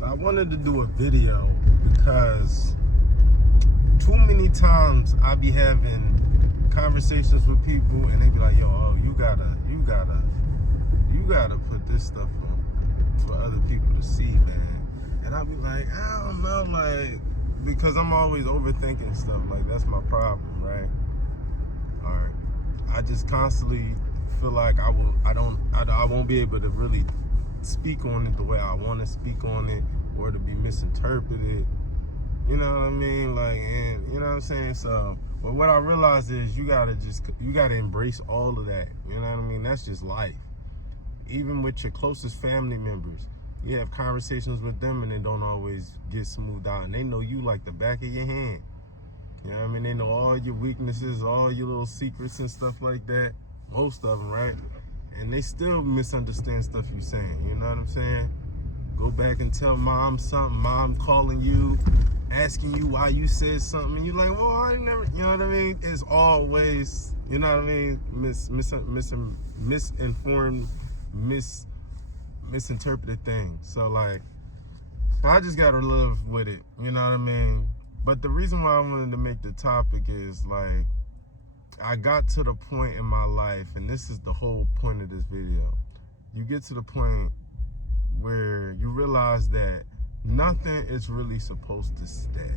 So I wanted to do a video because too many times I be having conversations with people and they be like, yo, you gotta put this stuff on for other people to see, man. And I be like, I don't know, like, because I'm always overthinking stuff. Like, that's my problem, right? All right. I just constantly feel like I won't be able to really speak on it the way I want to speak on it, or to be misinterpreted. You know what I mean? Like, and you know what I'm saying? So, but what I realized is you gotta embrace all of that. You know what I mean? That's just life. Even with your closest family members, you have conversations with them and it don't always get smoothed out. And they know you like the back of your hand. You know what I mean? They know all your weaknesses, all your little secrets and stuff like that. Most of them, right? And they still misunderstand stuff you're saying. You know what I'm saying? Go back and tell mom something. Mom calling you, asking you why you said something. And you're like, well, I never, you know what I mean? It's always, you know what I mean? Misinformed, misinterpreted things. So, like, I just got to live with it. You know what I mean? But the reason why I wanted to make the topic is, like, I got to the point in my life, and this is the whole point of this video. You get to the point where you realize that nothing is really supposed to stay.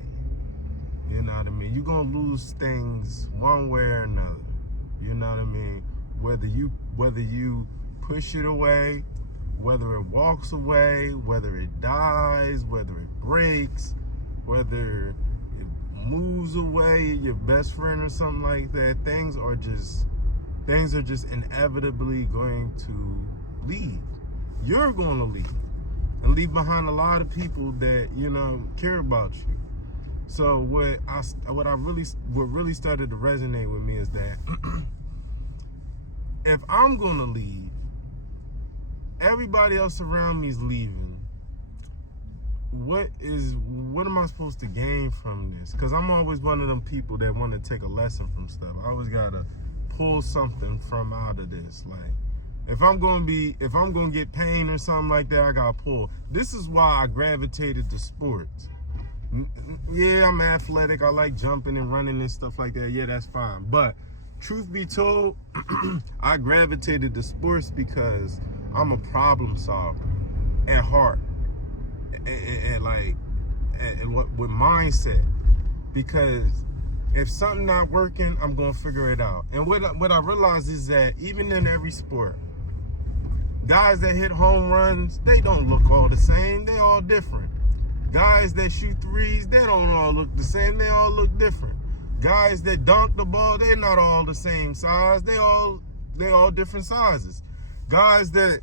You know what I mean? You're going to lose things one way or another. You know what I mean? Whether you push it away, whether it walks away, whether it dies, whether it breaks, whether it moves away, your best friend or something like that, things are just inevitably going to leave. You're going to leave and leave behind a lot of people that, you know, care about you. So what really started to resonate with me is that if I'm going to leave, everybody else around me is leaving. What am I supposed to gain from this? Because I'm always one of them people that want to take a lesson from stuff. I always gotta pull something from out of this. Like, if I'm gonna get pain or something like that, I gotta pull. This is why I gravitated to sports. Yeah, I'm athletic. I like jumping and running and stuff like that. Yeah, that's fine. But truth be told, I gravitated to sports because I'm a problem solver at heart. With mindset, because if something not working, I'm gonna figure it out. And what I realize is that even in every sport, guys that hit home runs, they don't look all the same. They all different. Guys that shoot threes, they don't all look the same. They all look different. Guys that dunk the ball, they're not all the same size. They all different sizes. Guys that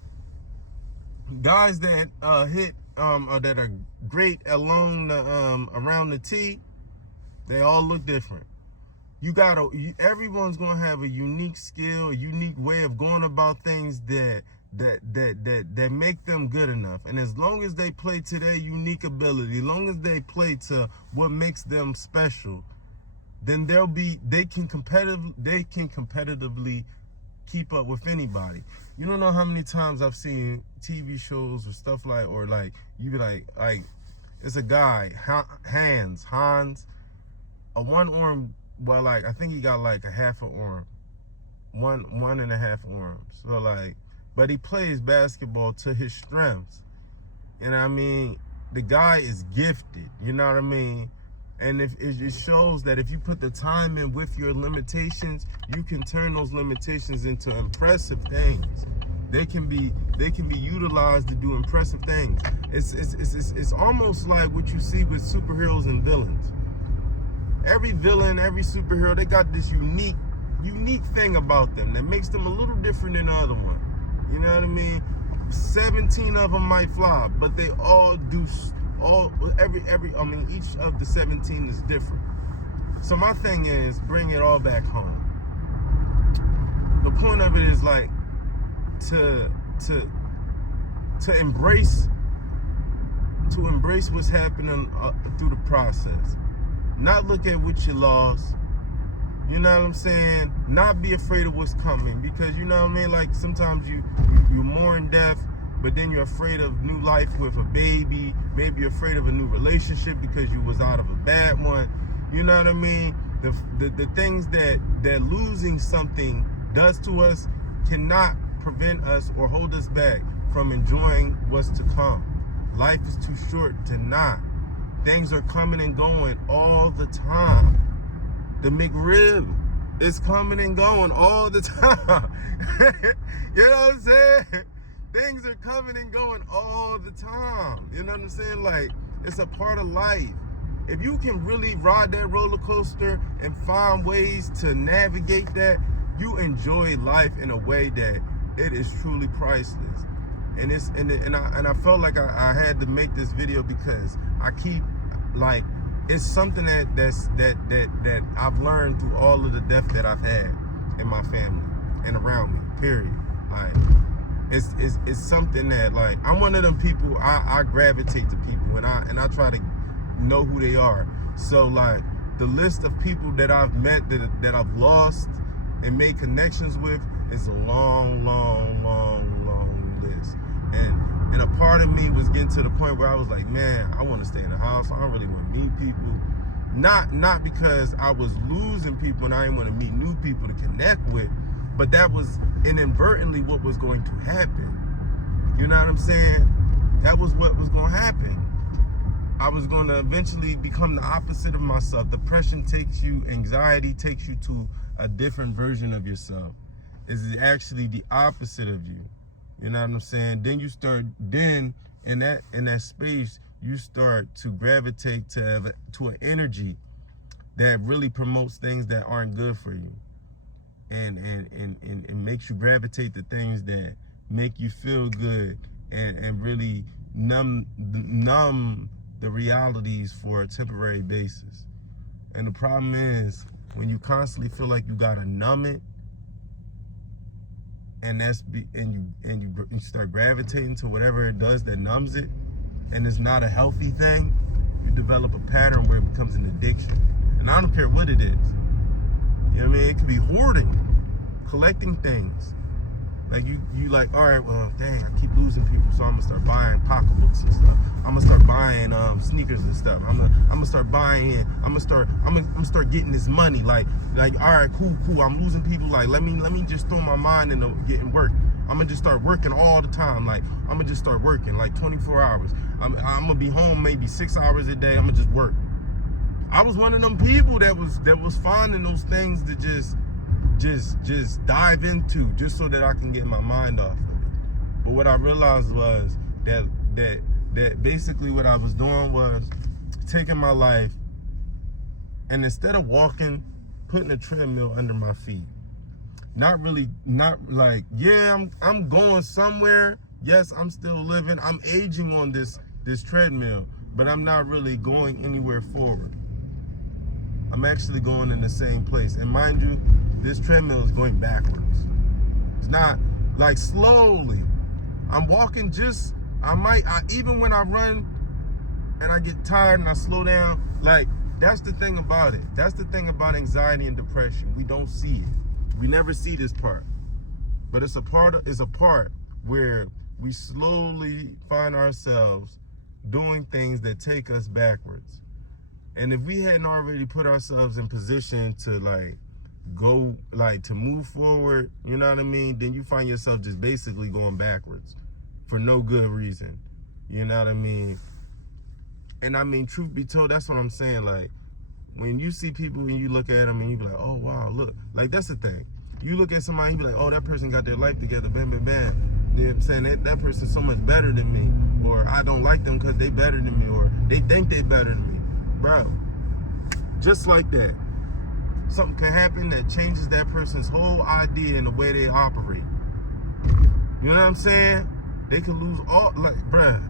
hit or that are great alone around the tee, they all look different. Everyone's gonna have a unique skill, a unique way of going about things that make them good enough. And as long as they play to their unique ability, as long as they play to what makes them special, then they can competitively keep up with anybody. You don't know how many times I've seen TV shows or stuff like, or like, you be like, it's a guy, Hans, a one arm, well, like, I think he got like a half an arm, one and a half arms. So like, but he plays basketball to his strengths. You know what I mean? The guy is gifted, you know what I mean? And if it shows that if you put the time in with your limitations, you can turn those limitations into impressive things. They can be utilized to do impressive things. It's almost like what you see with superheroes and villains. Every villain, every superhero, they got this unique thing about them that makes them a little different than the other one. You know what I mean? 17 of them might fly, but they all do. Each of the 17 is different. So my thing is, bring it all back home. The point of it is like to embrace what's happening through the process. Not look at what you lost. You know what I'm saying? Not be afraid of what's coming, because you know what I mean. Like, sometimes you mourn death, but then you're afraid of new life with a baby. Maybe you're afraid of a new relationship because you was out of a bad one. You know what I mean? The things that losing something does to us cannot prevent us or hold us back from enjoying what's to come. Life is too short to not. Things are coming and going all the time. The McRib is coming and going all the time. You know what I'm saying? Things are coming and going all the time. You know what I'm saying? Like, it's a part of life. If you can really ride that roller coaster and find ways to navigate that, you enjoy life in a way that it is truly priceless. And I felt like I had to make this video because I keep, like, it's something that I've learned through all of the death that I've had in my family and around me, period. Like, it's something that, like, I'm one of them people, I gravitate to people and I try to know who they are. So, like, the list of people that I've met that I've lost and made connections with is a long list. And a part of me was getting to the point where I was like, man, I want to stay in the house. I don't really want to meet people. Not because I was losing people and I didn't want to meet new people to connect with, but that was inadvertently what was going to happen. You know what I'm saying? That was what was going to happen. I was going to eventually become the opposite of myself. Depression takes you, anxiety takes you to a different version of yourself. It's actually the opposite of you. You know what I'm saying? Then you start, in that space, you start to gravitate to an energy that really promotes things that aren't good for you. And makes you gravitate to things that make you feel good and really numb the realities for a temporary basis. And the problem is, when you constantly feel like you gotta numb it, and you start gravitating to whatever it does that numbs it, and it's not a healthy thing, you develop a pattern where it becomes an addiction. And I don't care what it is. You know what I mean? It could be hoarding, collecting things. Like you like, all right, well, dang, I keep losing people, so I'm gonna start buying pocketbooks and stuff. I'm gonna start buying sneakers and stuff. I'm gonna start buying it. I'm gonna start getting this money. Like, all right, cool. I'm losing people. Like, let me just throw my mind into getting work. I'm gonna just start working all the time. Like, I'm gonna just start working like 24 hours. I'm gonna be home maybe 6 hours a day. I'm gonna just work. I was one of them people that was finding those things to just dive into, just so that I can get my mind off of it. But what I realized was that basically what I was doing was taking my life, and instead of walking, putting a treadmill under my feet. Not like, yeah, I'm going somewhere. Yes, I'm still living. I'm aging on this treadmill, but I'm not really going anywhere forward. I'm actually going in the same place. And mind you, this treadmill is going backwards. It's not like slowly. I'm walking even when I run and I get tired and I slow down, like, that's the thing about it. That's the thing about anxiety and depression. We don't see it. We never see this part. But it's a part where we slowly find ourselves doing things that take us backwards. And if we hadn't already put ourselves in position to to move forward, you know what I mean, then you find yourself just basically going backwards for no good reason. You know what I mean? And I mean, truth be told, that's what I'm saying. Like, when you see people and you look at them and you be like, oh wow, look, like, that's the thing. You look at somebody and you be like, oh, that person got their life together, bam, bam, bam. You know what I'm saying? That person's so much better than me, or I don't like them because they better than me, or they think they better than me. Bro, just like that, something can happen that changes that person's whole idea and the way they operate. You know what I'm saying? They could lose all, like, bruh,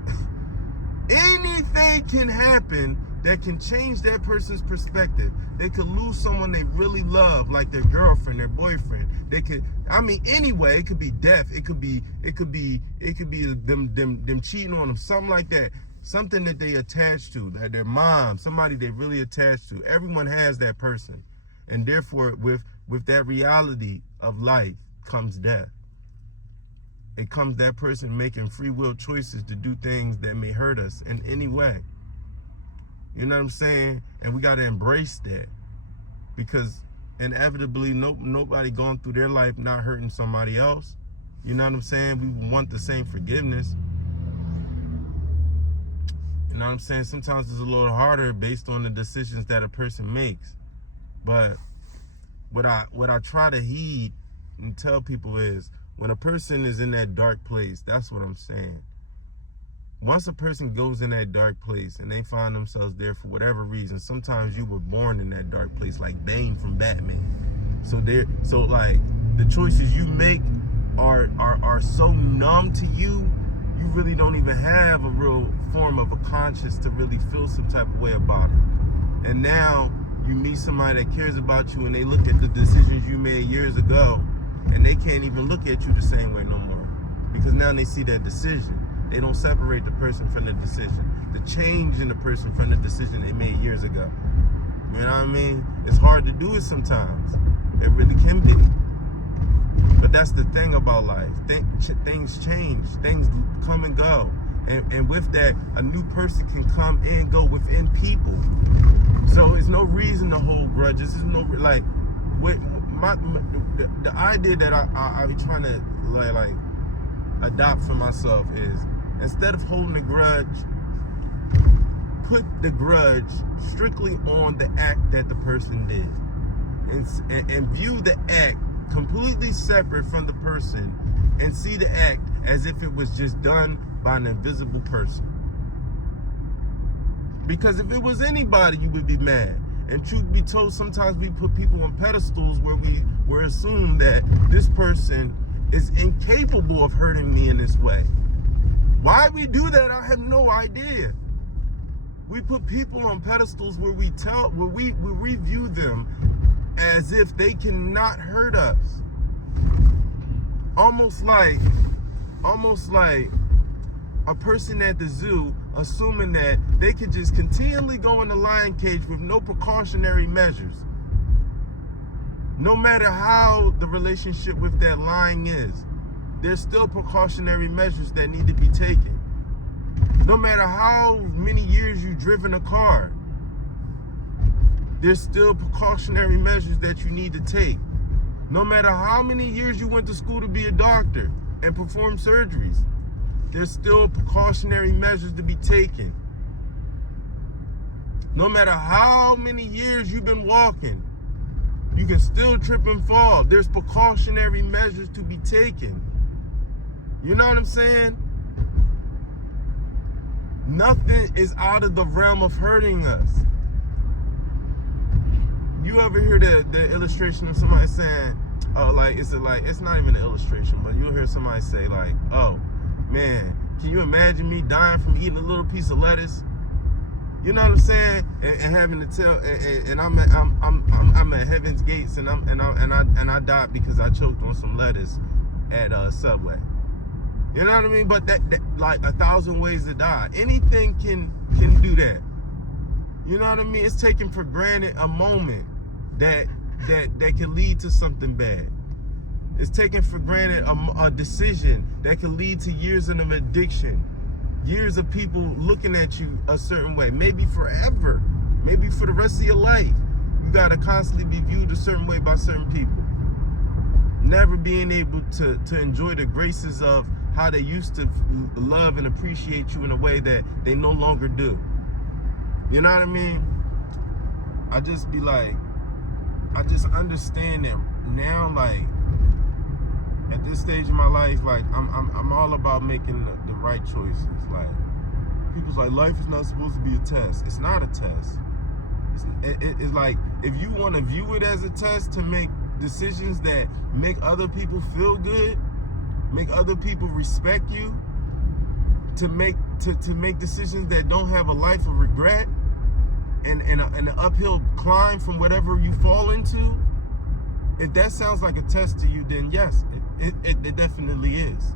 anything can happen that can change that person's perspective. They could lose someone they really love, like their girlfriend, their boyfriend. They could, anyway, it could be death. It could be them cheating on them, something like that. Something that they attach to, that their mom, somebody they really attached to. Everyone has that person. And therefore, with that reality of life comes death. it comes that person making free will choices to do things that may hurt us in any way. You know what I'm saying? And we got to embrace that, because inevitably nobody going through their life not hurting somebody else. You know what I'm saying? We want the same forgiveness. You know what I'm saying? Sometimes it's a little harder based on the decisions that a person makes. But what I try to heed and tell people is, when a person is in that dark place, that's what I'm saying. Once a person goes in that dark place and they find themselves there for whatever reason, sometimes you were born in that dark place, like Bane from Batman. So like the choices you make are so numb to you, you really don't even have a real form of a conscience to really feel some type of way about it. And now you meet somebody that cares about you and they look at the decisions you made years ago and they can't even look at you the same way no more, because now they see that decision. They don't separate the person from the decision, the change in the person from the decision they made years ago. You know what I mean? It's hard to do it sometimes. It really can be. But that's the thing about life. Things change. Things come and go. And with that, a new person can come and go within people. So it's no reason to hold grudges. There's no, like, the idea that I be trying to like adopt for myself is, instead of holding a grudge, put the grudge strictly on the act that the person did, and view the act completely separate from the person, and see the act as if it was just done by an invisible person. Because if it was anybody, you would be mad. And truth be told, sometimes we put people on pedestals where we assume that this person is incapable of hurting me in this way. Why we do that, I have no idea. We put people on pedestals where we view them as if they cannot hurt us. Almost like a person at the zoo assuming that they could just continually go in the lion cage with no precautionary measures. No matter how the relationship with that lion is, there's still precautionary measures that need to be taken. No matter how many years you've driven a car, there's still precautionary measures that you need to take. No matter how many years you went to school to be a doctor and perform surgeries, there's still precautionary measures to be taken. No matter how many years you've been walking, you can still trip and fall. There's precautionary measures to be taken. You know what I'm saying? Nothing is out of the realm of hurting us. You ever hear the illustration of somebody saying, oh, it's not even an illustration, but you'll hear somebody say like, oh, man, can you imagine me dying from eating a little piece of lettuce? You know what I'm saying? And having to tell, and I'm at Heaven's Gates, and I died because I choked on some lettuce at Subway. You know what I mean? But that like 1,000 ways to die. Anything can do that. You know what I mean? It's taken for granted a moment that can lead to something bad. It's taken for granted a decision that can lead to years of an addiction, years of people looking at you a certain way, maybe forever, maybe for the rest of your life. You gotta constantly be viewed a certain way by certain people. Never being able to enjoy the graces of how they used to love and appreciate you in a way that they no longer do. You know what I mean? I just understand them now, like, at this stage of my life, like, I'm all about making the right choices. Like, people's like, life is not supposed to be a test. It's not a test. It's like, if you want to view it as a test to make decisions that make other people feel good, make other people respect you, to make decisions that don't have a life of regret and an uphill climb from whatever you fall into, if that sounds like a test to you, then yes, it definitely is.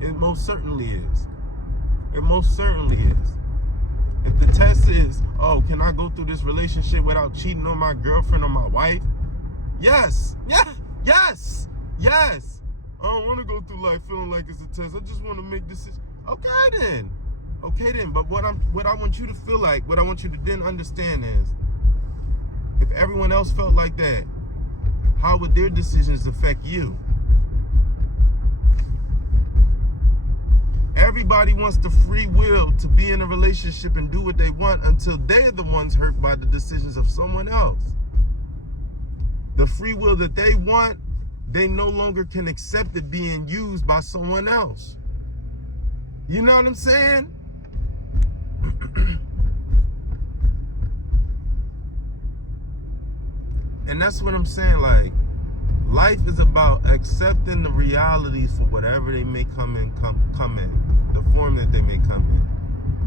It most certainly is. It most certainly is. If the test is, oh, can I go through this relationship without cheating on my girlfriend or my wife? Yes. Yeah. Yes. Yes. I don't want to go through life feeling like it's a test. I just want to make decisions. Okay then. But what I want you to feel like, what I want you to then understand is, if everyone else felt like that, how would their decisions affect you? Everybody wants the free will to be in a relationship and do what they want until they're the ones hurt by the decisions of someone else. The free will that they want, they no longer can accept it being used by someone else. You know what I'm saying? And that's what I'm saying. Like, life is about accepting the realities for whatever they may come in, the form that they may come in.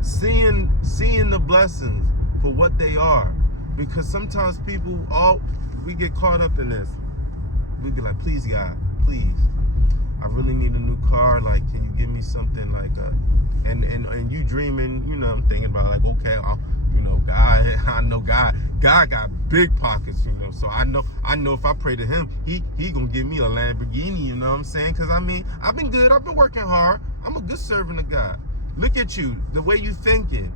Seeing the blessings for what they are. Because sometimes we get caught up in this. We be like, please God, please, I really need a new car. Like, can you give me something like and you dreaming, I'm thinking about like, okay, God, I know God got big pockets, so I know if I pray to him, he gonna give me a Lamborghini, you know what I'm saying? Because I've been good, I've been working hard, I'm a good servant of God. Look at you, the way you thinking,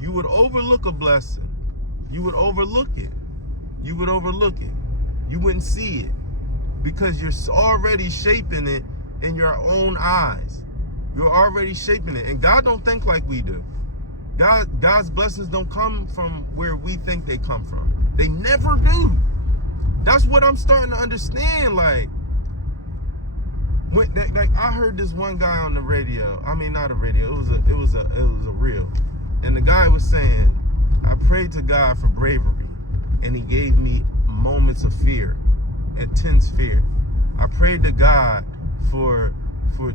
you would overlook a blessing. You would overlook it. You wouldn't see it because you're already shaping it in your own eyes. You're already shaping it, and God don't think like we do. God's blessings don't come from where we think they come from. They never do. That's what I'm starting to understand. Like I heard this one guy on the radio. I mean, not a radio. It was a reel, and the guy was saying, "I prayed to God for bravery, and He gave me moments of fear, intense fear. I prayed to God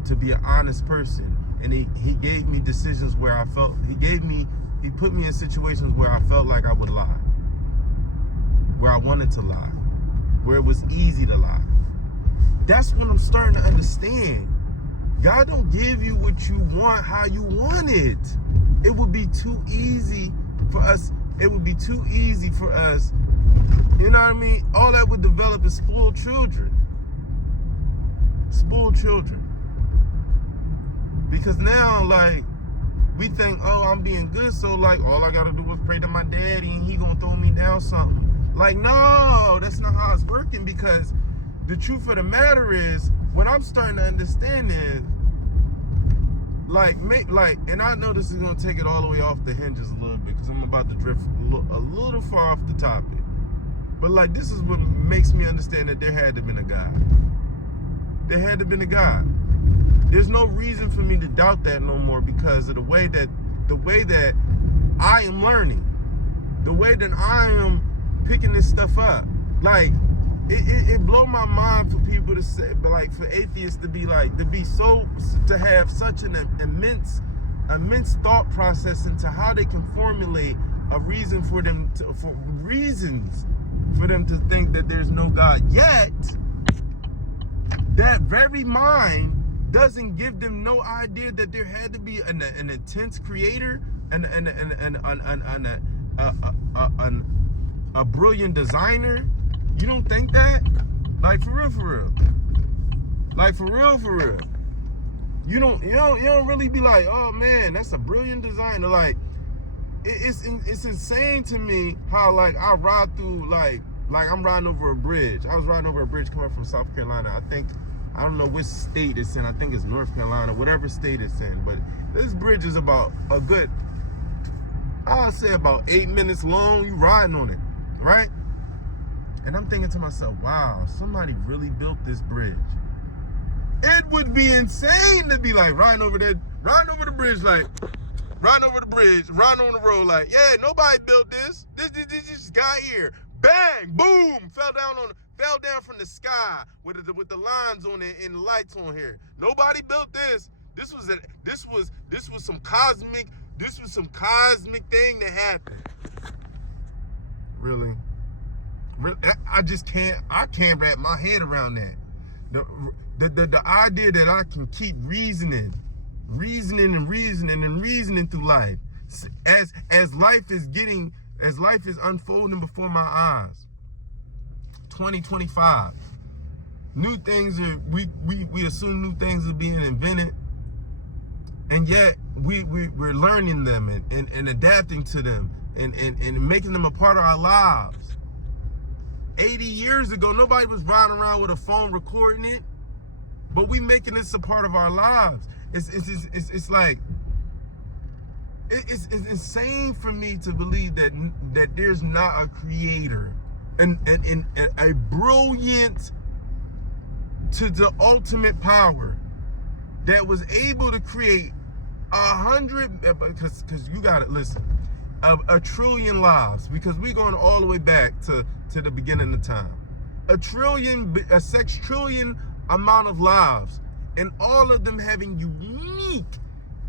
to be an honest person, and he gave me decisions where I felt he put me in situations where I felt like I would lie, where I wanted to lie, where it was easy to lie." That's what I'm starting to understand. God don't give you what you want how you want it. It would be too easy for us. You know what I mean? All that would develop is spoiled children. Because now, like, we think, oh, I'm being good, so, like, all I gotta do is pray to my daddy and he gonna throw me down something. Like, no, that's not how it's working, because the truth of the matter is, what I'm starting to understand is, and I know this is gonna take it all the way off the hinges a little bit, because I'm about to drift a little far off the topic. But, like, this is what makes me understand that there had to have been a God. There had to have been a God. There's no reason for me to doubt that no more, because of the way that I am learning, the way that I am picking this stuff up. Like, it blow my mind for people to say, but like for atheists to have such an immense thought process into how they can formulate a reason for reasons for them to think that there's no God. Yet that very mind doesn't give them no idea that there had to be an intense creator and a brilliant designer. You don't think that? Like, for real. Like, for real. You don't really be like, oh man, that's a brilliant designer. Like, it's insane to me how, like, I ride through, like I'm riding over a bridge. I was riding over a bridge coming from South Carolina. I don't know which state it's in. I think it's North Carolina, whatever state it's in. But this bridge is about I'll say about 8 minutes long. You riding on it, right? And I'm thinking to myself, wow, somebody really built this bridge. It would be insane to be like riding over the bridge, like riding over the bridge, riding on the road, like, yeah, nobody built this. This guy here, bang, boom, fell down from the sky with the lines on it and the lights on here. Nobody built this. This was some cosmic thing that happened. Really? I can't wrap my head around that. The idea that I can keep reasoning through life as life is unfolding before my eyes. 2025. New things are, we assume new things are being invented, and yet we're learning them and adapting to them and making them a part of our lives. 80 years ago, nobody was riding around with a phone recording it, but we making this a part of our lives. It's like, it's insane for me to believe that there's not a creator and a brilliant to the ultimate power that was able to create 100, because you gotta listen, a trillion lives, because we're going all the way back to the beginning of time. A sextrillion amount of lives, and all of them having unique,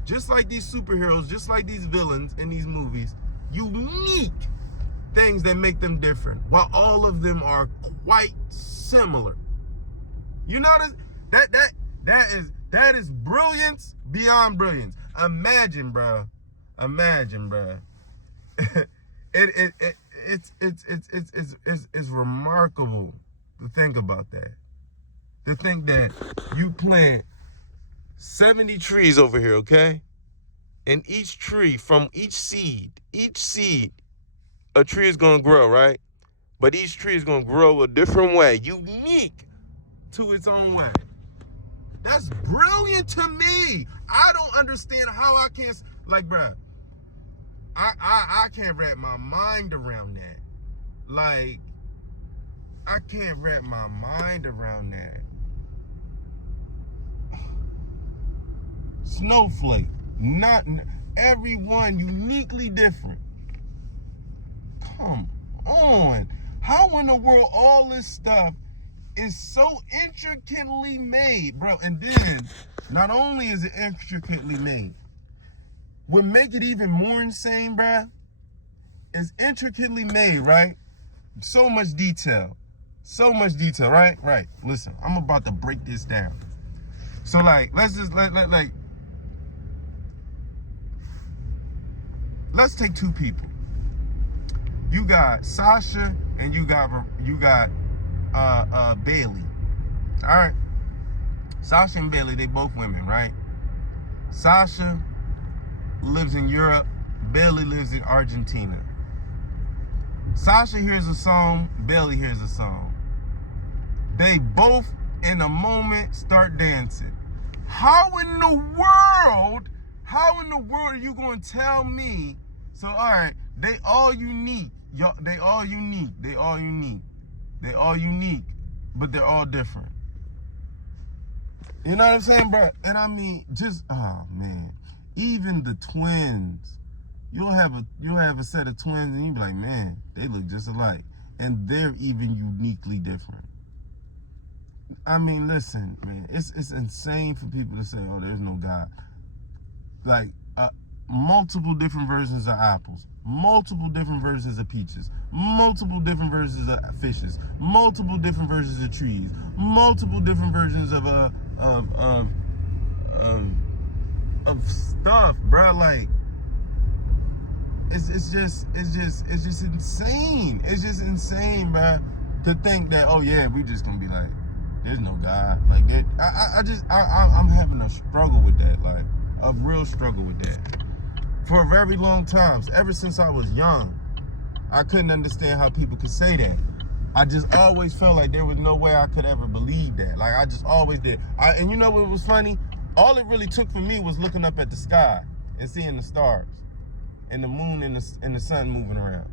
just like these superheroes, just like these villains in these movies, unique things that make them different, while all of them are quite similar. You notice that is brilliance beyond brilliance. Imagine, bro. It's remarkable to think about that. To think that you plant 70 trees over here, okay? And each tree, from each seed, a tree is gonna grow, right? But each tree is gonna grow a different way, unique to its own way. That's brilliant to me. I don't understand how I can't, like, bruh, I can't wrap my mind around that. Like, I can't wrap my mind around that. Snowflake, not everyone uniquely different. Come on. How in the world all this stuff is so intricately made, bro? And then, not only is it intricately made, what make it even more insane, bro, is intricately made, right? So much detail, right? Right. Listen, I'm about to break this down. So, like, let's take two people. You got Sasha and you got Bailey. All right. Sasha and Bailey, they both women, right? Sasha lives in Europe. Bailey lives in Argentina. Sasha hears a song. Bailey hears a song. They both, in a moment, start dancing. How in the world are you going to tell me? So, all right, they all unique. They all unique, but they're all different. You know what I'm saying, bro? And I mean, just, oh man, even the twins. You'll have a set of twins, and you'll be like, man, they look just alike, and they're even uniquely different. I mean, listen, man, it's insane for people to say, oh, there's no God. Like, multiple different versions of apples, multiple different versions of peaches, multiple different versions of fishes, multiple different versions of trees, multiple different versions of stuff, bro. Like, it's just insane. It's just insane, bro, to think that, oh yeah, we just gonna be like, there's no God. Like that. I'm having a struggle with that, like a real struggle with that. For a very long time, ever since I was young, I couldn't understand how people could say that. I just always felt like there was no way I could ever believe that. Like, I just always did. And you know what was funny? All it really took for me was looking up at the sky and seeing the stars and the moon and the sun moving around.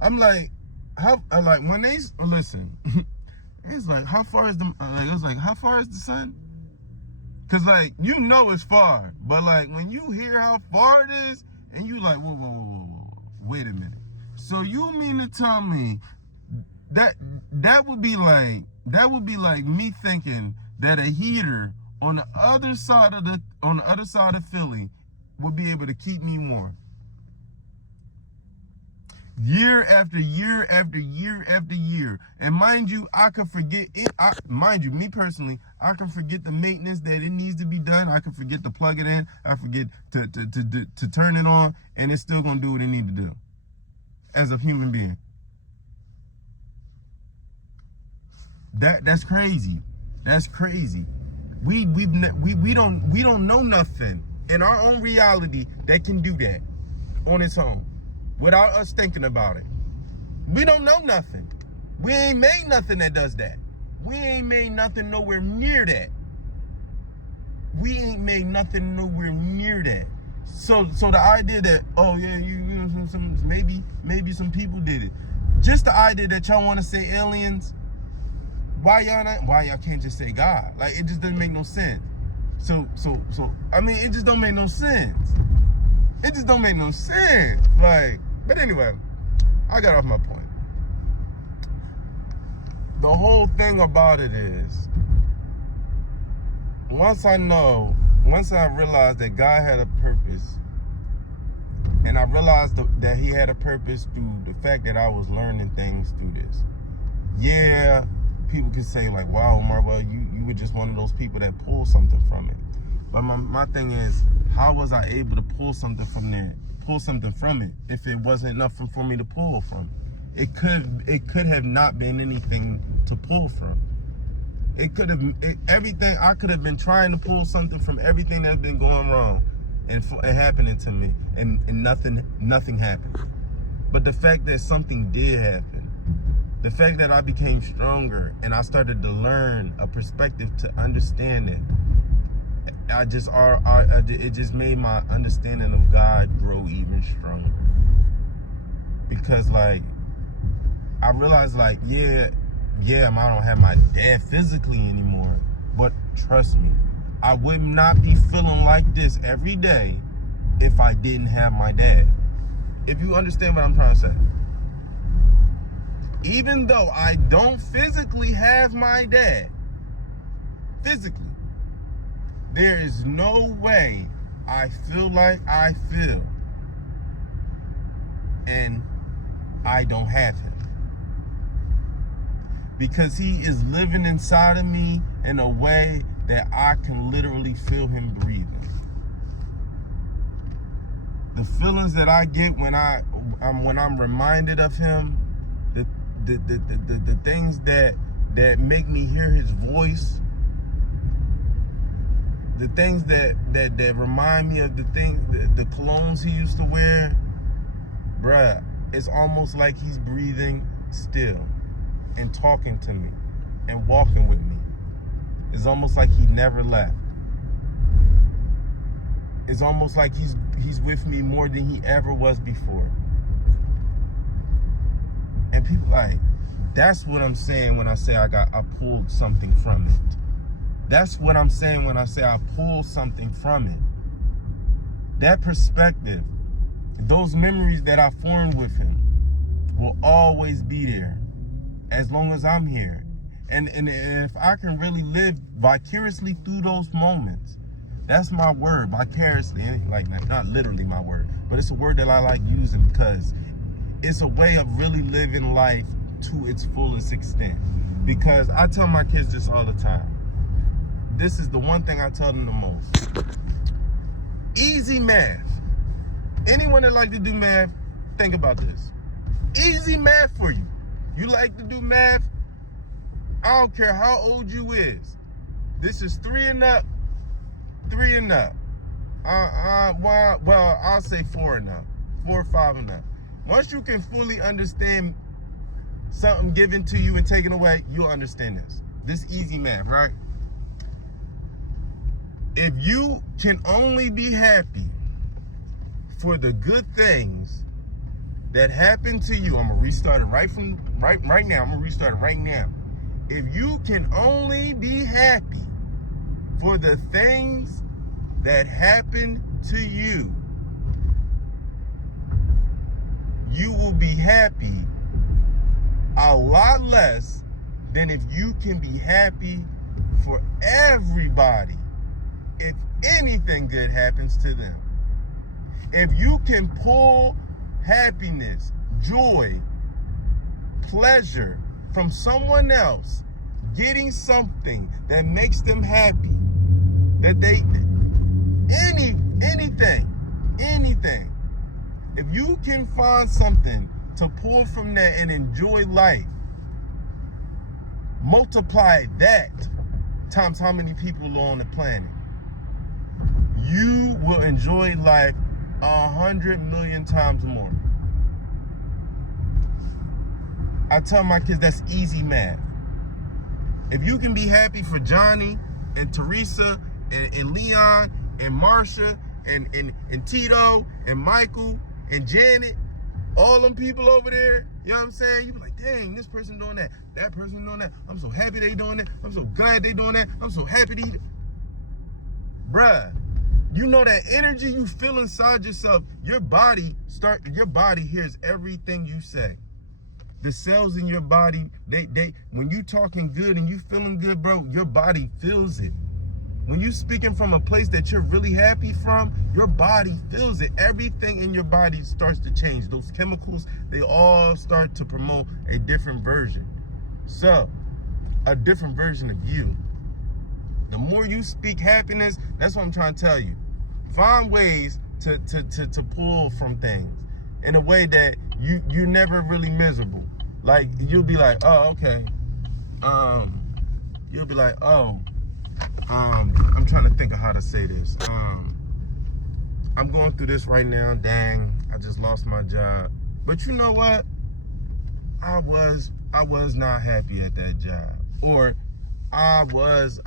I'm like, how? Like, when they listen, it's like, how far is the? It was like, how far is the sun? Cause like, you know it's far, but like when you hear how far it is, and you like, whoa, wait a minute. So you mean to tell me that would be like me thinking that a heater on the other side of Philly would be able to keep me warm. Year after year after year after year. And mind you, I could forget it. Me personally, I can forget the maintenance that it needs to be done. I can forget to plug it in. I forget to turn it on, and it's still gonna do what it need to do. As a human being. That's crazy. That's crazy. We don't know nothing in our own reality that can do that on its own without us thinking about it. We don't know nothing. We ain't made nothing that does that. We ain't made nothing nowhere near that. We ain't made nothing nowhere near that. So the idea that, oh yeah, maybe some people did it. Just the idea that y'all want to say aliens, why y'all can't just say God? Like, it just doesn't make no sense. So I mean, it just don't make no sense. It just don't make no sense. Like, but anyway, I got off my point. The whole thing about it is, once I realized that God had a purpose, and I realized that he had a purpose through the fact that I was learning things through this. Yeah, people can say like, wow, Omar, well, you were just one of those people that pulled something from it. But my thing is, how was I able to pull something from it if it wasn't nothing for me to pull from? It could have not been anything to pull from. Everything. I could have been trying to pull something from everything that's been going wrong and it happening to me, and nothing happened. But the fact that something did happen, the fact that I became stronger and I started to learn a perspective to understand it, it just made my understanding of God grow even stronger. Because like, I realized like, yeah, I don't have my dad physically anymore, but trust me, I would not be feeling like this every day if I didn't have my dad. If you understand what I'm trying to say. Even though I don't physically have my dad, physically, there is no way I feel like I feel and I don't have him. Because he is living inside of me in a way that I can literally feel him breathing. The feelings that I get when I'm reminded of him, the things that make me hear his voice, the things that remind me of the colognes he used to wear, bruh, it's almost like he's breathing still and talking to me and walking with me. It's almost like he never left. It's almost like he's with me more than he ever was before. And people like, that's what I'm saying when I say I pulled something from it. That's what I'm saying when I say I pulled something from it. That perspective, those memories that I formed with him will always be there as long as I'm here. And if I can really live vicariously through those moments, that's my word, vicariously. Like, not literally my word, but it's a word that I like using because it's a way of really living life to its fullest extent. Because I tell my kids this all the time. This is the one thing I tell them the most. Easy math. Anyone that like to do math, think about this. Easy math for you. You like to do math? I don't care how old you is. This is 3 and up. 3 and up. Well, I'll say 4 and up. 4 or 5 and up. Once you can fully understand something given to you and taken away, you'll understand this. This easy math, right? If you can only be happy for the good things that happen to you, I'm gonna restart it right now. I'm gonna restart it right now. If you can only be happy for the things that happen to you, you will be happy a lot less than if you can be happy for everybody if anything good happens to them. If you can pull happiness, joy, pleasure from someone else getting something that makes them happy, that they anything, if you can find something to pull from that and enjoy life multiply that times how many people are on the planet. You will enjoy life 100 million times more. I tell my kids that's easy math. If you can be happy for Johnny and Teresa and Leon and Marsha and Tito and Michael and Janet, all them people over there, you know what I'm saying? You be like, dang, this person doing that, that person doing that. I'm so happy they doing that. I'm so glad they doing that. I'm so happy to eat. Bruh, you know that energy you feel inside yourself, your body hears everything you say. The cells in your body, they when you talking good and you feeling good, bro, your body feels it. When you speaking from a place that you're really happy from, your body feels it. Everything in your body starts to change. Those chemicals, they all start to promote a different version. So, a different version of you. The more you speak happiness, that's what I'm trying to tell you. Find ways to pull from things in a way that you're never really miserable. Like, you'll be like, oh, okay. You'll be like, oh, I'm trying to think of how to say this. I'm going through this right now. Dang, I just lost my job. But you know what? I was not happy at that job. Or I was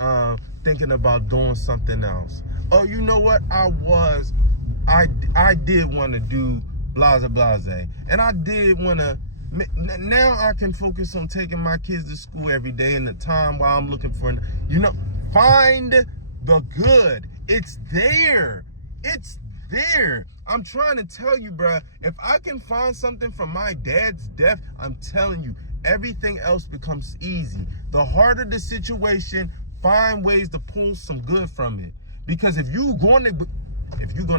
thinking about doing something else. Oh, you know what? I did want to do blase blase. And I did want to, now I can focus on taking my kids to school every day in the time while I'm looking for, find the good. It's there. It's there. I'm trying to tell you, bruh, if I can find something from my dad's death, I'm telling you, everything else becomes easy. The harder the situation, find ways to pull some good from it. Because if you're going to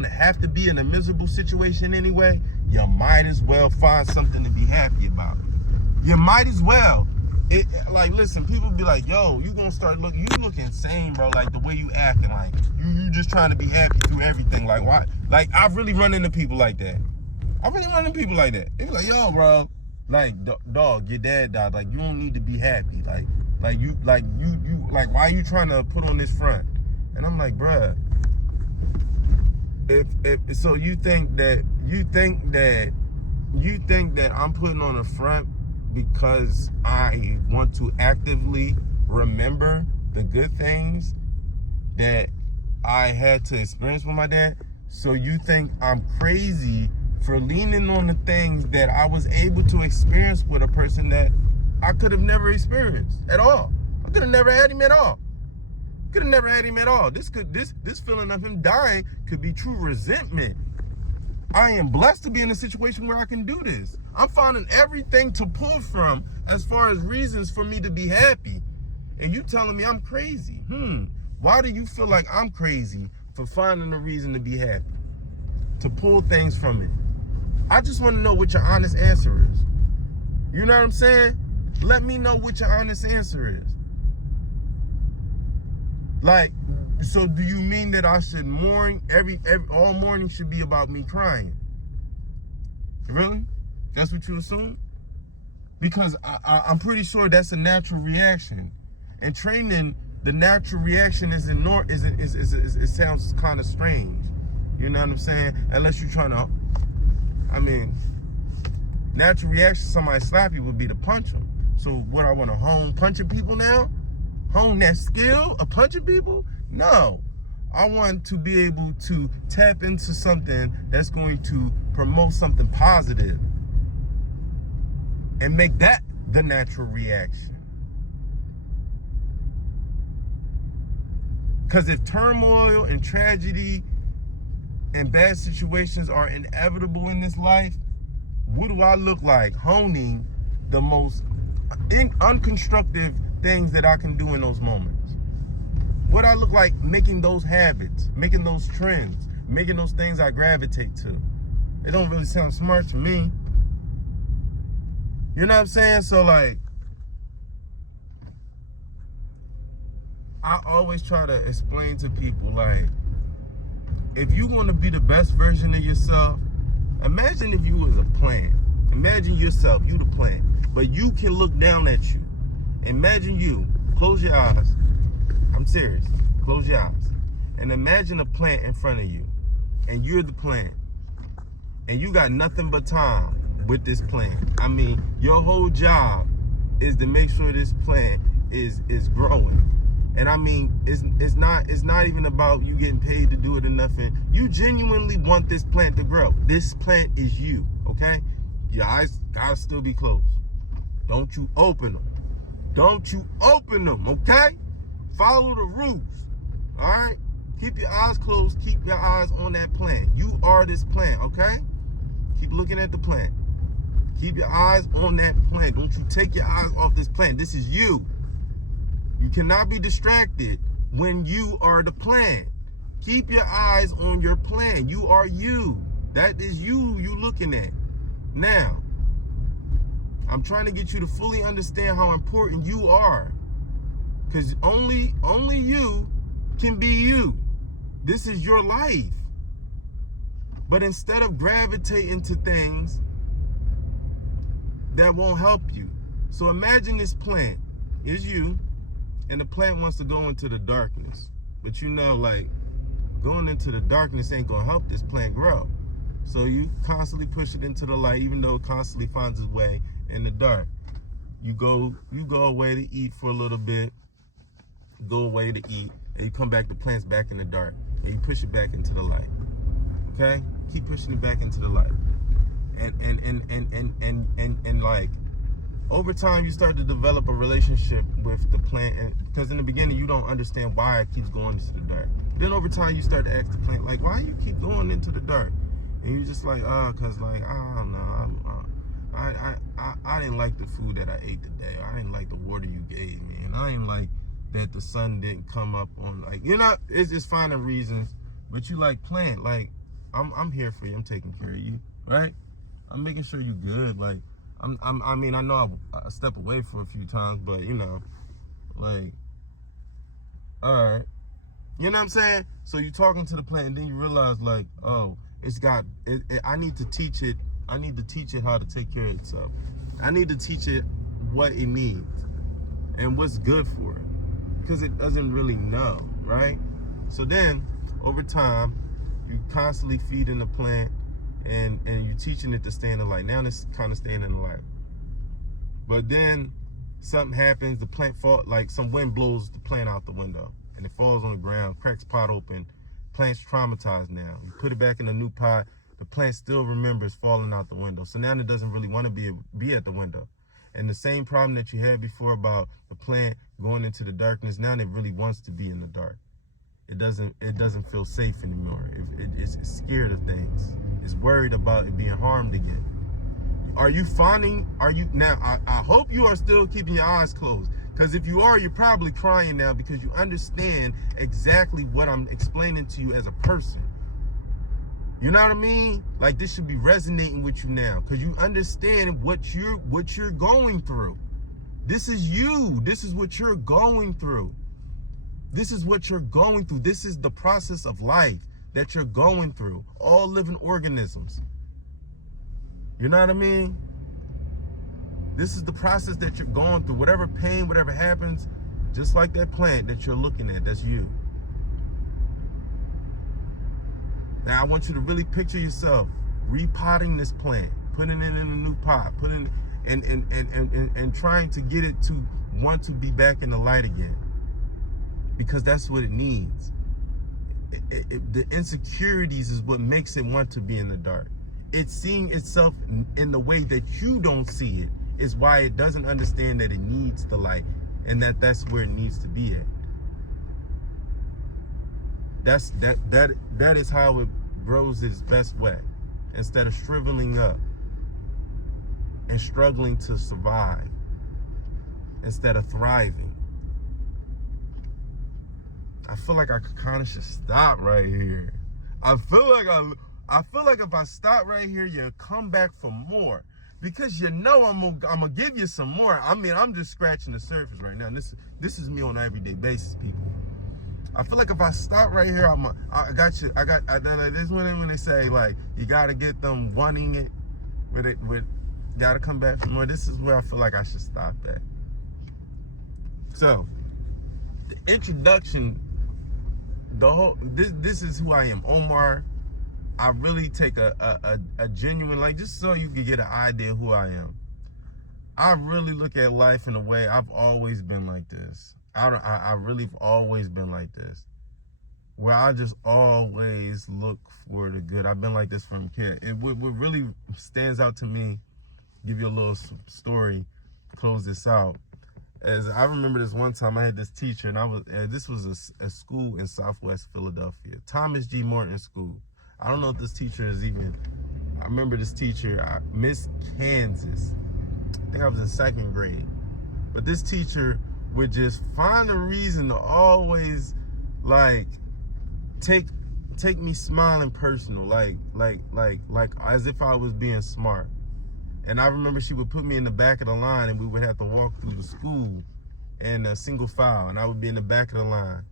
have to be in a miserable situation anyway, you might as well find something to be happy about. You might as well. Like, listen, people be like, yo, you look insane, bro. Like, the way you acting, like, you just trying to be happy through everything. Like, why? Like, I've really run into people like that. They be like, yo, bro, like, dog, your dad died. Like, you don't need to be happy. Like, why are you trying to put on this front? And I'm like, bruh, if so you think that I'm putting on a front because I want to actively remember the good things that I had to experience with my dad? So you think I'm crazy for leaning on the things that I was able to experience with a person that I could have never experienced at all? I could have never had him at all. This feeling of him dying could be true resentment. I am blessed to be in a situation where I can do this. I'm finding everything to pull from as far as reasons for me to be happy. And you telling me I'm crazy. Why do you feel like I'm crazy for finding a reason to be happy? To pull things from it? I just want to know what your honest answer is. You know what I'm saying? Let me know what your honest answer is. Like, so do you mean that I should mourn all morning should be about me crying? Really? That's what you assume? Because I'm pretty sure that's a natural reaction. And training, the natural reaction it sounds kind of strange. You know what I'm saying? Unless you're trying to, natural reaction, somebody slap you would be to punch them. So what, I want to hone punching people now? Hone that skill of punching people? No. I want to be able to tap into something that's going to promote something positive and make that the natural reaction. Because if turmoil and tragedy and bad situations are inevitable in this life, what do I look like honing the most unconstructive things that I can do in those moments? What I look like making those habits, making those trends, making those things I gravitate to. It don't really sound smart to me. You know what I'm saying? So, like, I always try to explain to people, like, if you want to be the best version of yourself, imagine if you was a plant. Imagine yourself, you the plant, but you can look down at you Imagine you, close your eyes. I'm serious. Close your eyes. And imagine a plant in front of you. And you're the plant. And you got nothing but time with this plant. I mean, your whole job is to make sure this plant is growing. And I mean, it's not even about you getting paid to do it or nothing. You genuinely want this plant to grow. This plant is you, okay? Your eyes gotta still be closed. Don't you open them. Don't you open them, okay? Follow the rules, all right? Keep your eyes closed. Keep your eyes on that plant. You are this plant, okay? Keep looking at the plant. Keep your eyes on that plant. Don't you take your eyes off this plant. This is you. You cannot be distracted when you are the plant. Keep your eyes on your plant. You are you. That is you looking at. Now, I'm trying to get you to fully understand how important you are. Because only you can be you. This is your life. But instead of gravitating to things that won't help you. So imagine this plant is you, and the plant wants to go into the darkness. But you know, like, going into the darkness ain't gonna help this plant grow. So you constantly push it into the light, even though it constantly finds its way in the dark. You go away to eat for a little bit, go away to eat, and you come back, the plant's back in the dark, and you push it back into the light. Okay? Keep pushing it back into the light. And like, over time you start to develop a relationship with the plant, and because in the beginning you don't understand why it keeps going into the dark. Then over time you start to ask the plant, like, why you keep going into the dark? And you're just like, cause like, I don't know, I didn't like the food that I ate today. I didn't like the water you gave me, and I didn't like that the sun didn't come up on, like, you know, it's just finding reasons. But you like, plant, like, I'm here for you. I'm taking care of you, right? I'm making sure you're good. Like, I mean, I know I step away for a few times, but you know, like, all right, you know what I'm saying? So you're talking to the plant, and then you realize, like, oh, I need to teach it. I need to teach it how to take care of itself. I need to teach it what it needs and what's good for it, because it doesn't really know, right? So then, over time, you constantly feeding the plant, and you're teaching it to stay in the light. Now it's kind of staying in the light. But then something happens, the plant falls, like some wind blows the plant out the window, and it falls on the ground, cracks pot open. Plant's traumatized now. You put it back in a new pot, the plant still remembers falling out the window. So now it doesn't really want to be at the window. And the same problem that you had before about the plant going into the darkness, now it really wants to be in the dark. It doesn't feel safe anymore. It's scared of things. It's worried about it being harmed again. Now, I hope you are still keeping your eyes closed. Because if you are, you're probably crying now because you understand exactly what I'm explaining to you as a person. You know what I mean? Like, this should be resonating with you now, because you understand what you're going through. This is you. This is what you're going through. This is what you're going through. This is the process of life that you're going through. All living organisms. You know what I mean? This is the process that you're going through. Whatever pain, whatever happens, just like that plant that you're looking at, that's you. Now, I want you to really picture yourself repotting this plant, putting it in a new pot, and trying to get it to want to be back in the light again. Because that's what it needs. The insecurities is what makes it want to be in the dark. It's seeing itself in the way that you don't see it is why it doesn't understand that it needs the light, and that's where it needs to be at. That is how it grows its best way. Instead of shriveling up and struggling to survive, instead of thriving. I feel like I kind of should stop right here. I feel like if I stop right here, you'll come back for more. Because you know I'm gonna give you some more. I mean, I'm just scratching the surface right now. And this is me on an everyday basis, people. I feel like if I stop right here, this is when they say, like, you gotta get them wanting it with gotta come back for more. This is where I feel like I should stop at. So the introduction, this is who I am, Omar. I really take a genuine, like, just so you can get an idea of who I am. I really look at life in a way. I've always been like this. I really have always been like this, where I just always look for the good. I've been like this from a kid. And what really stands out to me, give you a little story, close this out. As I remember this one time, I had this teacher, and this was a school in Southwest Philadelphia, Thomas G. Morton School. I don't know if this teacher is even. I remember this teacher, Miss Kansas. I think I was in 2nd grade. But this teacher would just find a reason to always, like, take me smiling personal, like as if I was being smart. And I remember she would put me in the back of the line, and we would have to walk through the school in a single file, and I would be in the back of the line.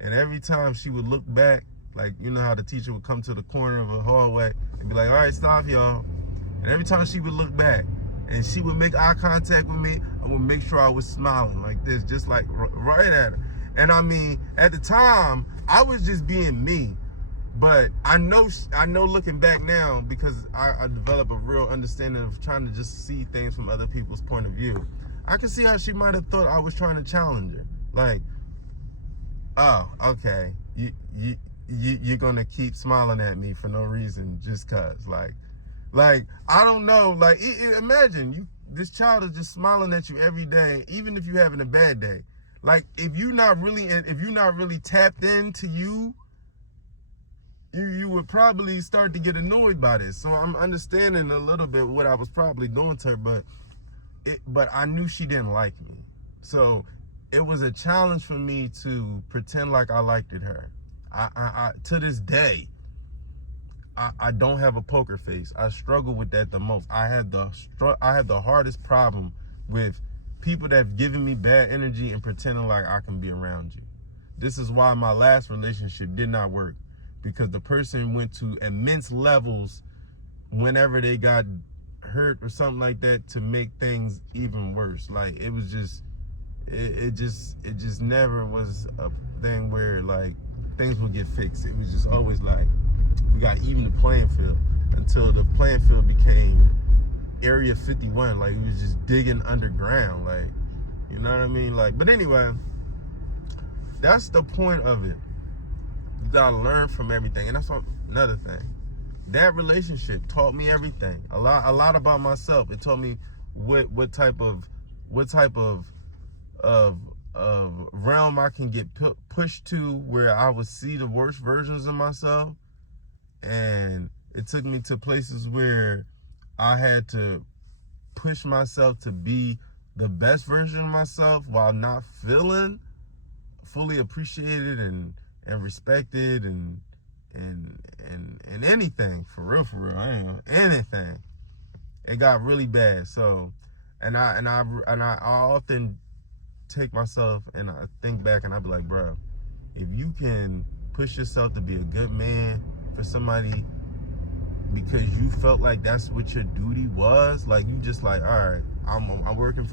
And every time she would look back, like, you know how the teacher would come to the corner of a hallway and be like, all right, stop, y'all. And every time she would look back and she would make eye contact with me, I would make sure I was smiling like this, just like right at her. And I mean, at the time, I was just being me. But I know looking back now, because I developed a real understanding of trying to just see things from other people's point of view. I can see how she might have thought I was trying to challenge her. Like, oh, okay, you're gonna keep smiling at me for no reason just cause. Like I don't know. Like, imagine this child is just smiling at you every day, even if you're having a bad day. Like, if you're not really tapped into you would probably start to get annoyed by this. So I'm understanding a little bit what I was probably doing to her, but I knew she didn't like me. So it was a challenge for me to pretend like I liked her. I to this day, I don't have a poker face. I struggle with that the most. I have the hardest problem with people that have given me bad energy and pretending like I can be around you. This is why my last relationship did not work, because the person went to immense levels whenever they got hurt or something like that to make things even worse. Like, it was just, it just never was a thing where, like, things would get fixed. It was just always like, we got even the playing field, until the playing field became Area 51. Like, it was just digging underground. Like, you know what I mean? Like, but anyway, that's the point of it. You gotta learn from everything. And that's another thing. That relationship taught me everything. A lot about myself. It taught me what type of realm I can get pushed to, where I would see the worst versions of myself. And it took me to places where I had to push myself to be the best version of myself while not feeling fully appreciated and respected and anything, for real, anything. It got really bad. So, and I often take myself and I think back and I be like, bro, if you can push yourself to be a good man for somebody because you felt like that's what your duty was, like, you just like, all right, I'm working for